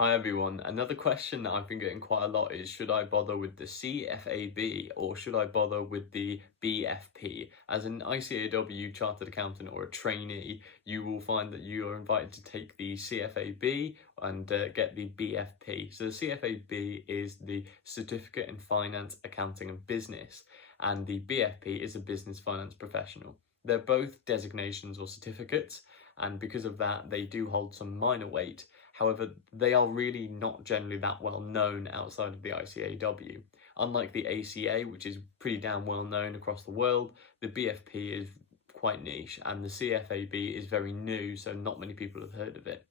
Hi everyone. Another question that I've been getting quite a lot is, should I bother with the CFAB or should I bother with the BFP? As an ICAEW chartered accountant or a trainee, you will find that you are invited to take the CFAB and get the BFP. So the CFAB is the Certificate in Finance, Accounting and Business, and the BFP is a Business Finance Professional. They're both designations or certificates, and because of that, they do hold some minor weight. However, they are really not generally that well known outside of the ICAEW. Unlike the ACA, which is pretty damn well known across the world, the BFP is quite niche, and the CFAB is very new, so not many people have heard of it.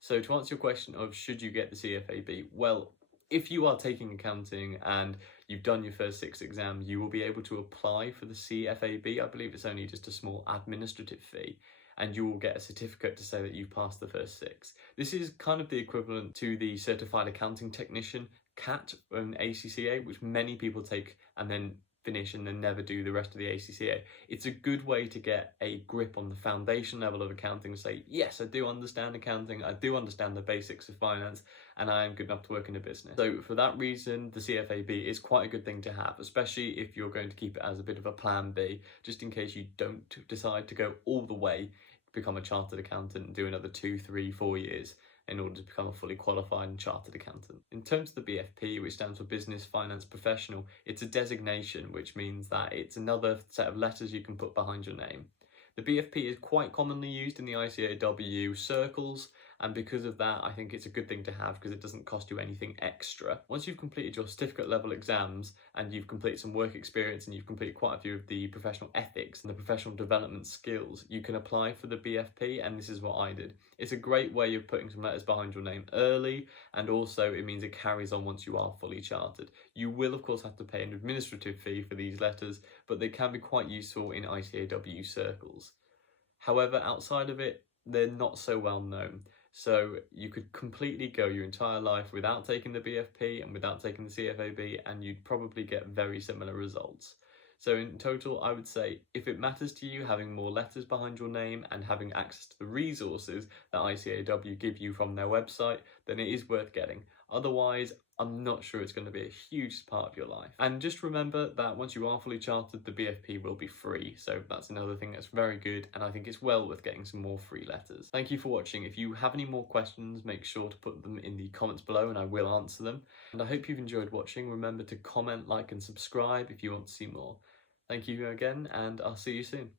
So to answer your question of should you get the CFAB, well, if you are taking accounting and you've done your first 6 exams, you will be able to apply for the CFAB. I believe it's only just a small administrative fee, and you will get a certificate to say that you've passed the first 6. This is kind of the equivalent to the Certified Accounting Technician, CAT, and ACCA, which many people take and then finish and then never do the rest of the ACCA. It's a good way to get a grip on the foundation level of accounting and say, yes, I do understand accounting, I do understand the basics of finance, and I am good enough to work in a business. So for that reason, the CFAB is quite a good thing to have, especially if you're going to keep it as a bit of a plan B, just in case you don't decide to go all the way, become a chartered accountant and do another 2, 3, 4 years in order to become a fully qualified and chartered accountant. In terms of the BFP, which stands for Business Finance Professional, it's a designation, which means that it's another set of letters you can put behind your name. The BFP is quite commonly used in the ICAEW circles, and because of that, I think it's a good thing to have because it doesn't cost you anything extra. Once you've completed your certificate level exams and you've completed some work experience and you've completed quite a few of the professional ethics and the professional development skills, you can apply for the BFP, and this is what I did. It's a great way of putting some letters behind your name early, and also it means it carries on once you are fully chartered. You will of course have to pay an administrative fee for these letters, but they can be quite useful in ICAEW circles. However, outside of it, they're not so well known. So you could completely go your entire life without taking the BFP and without taking the CFAB, and you'd probably get very similar results. So in total, I would say if it matters to you having more letters behind your name and having access to the resources that ICAEW give you from their website, then it is worth getting. Otherwise, I'm not sure it's going to be a huge part of your life. And just remember that once you are fully chartered, the BFP will be free. So that's another thing that's very good, and I think it's well worth getting some more free letters. Thank you for watching. If you have any more questions, make sure to put them in the comments below and I will answer them. And I hope you've enjoyed watching. Remember to comment, like and subscribe if you want to see more. Thank you again, and I'll see you soon.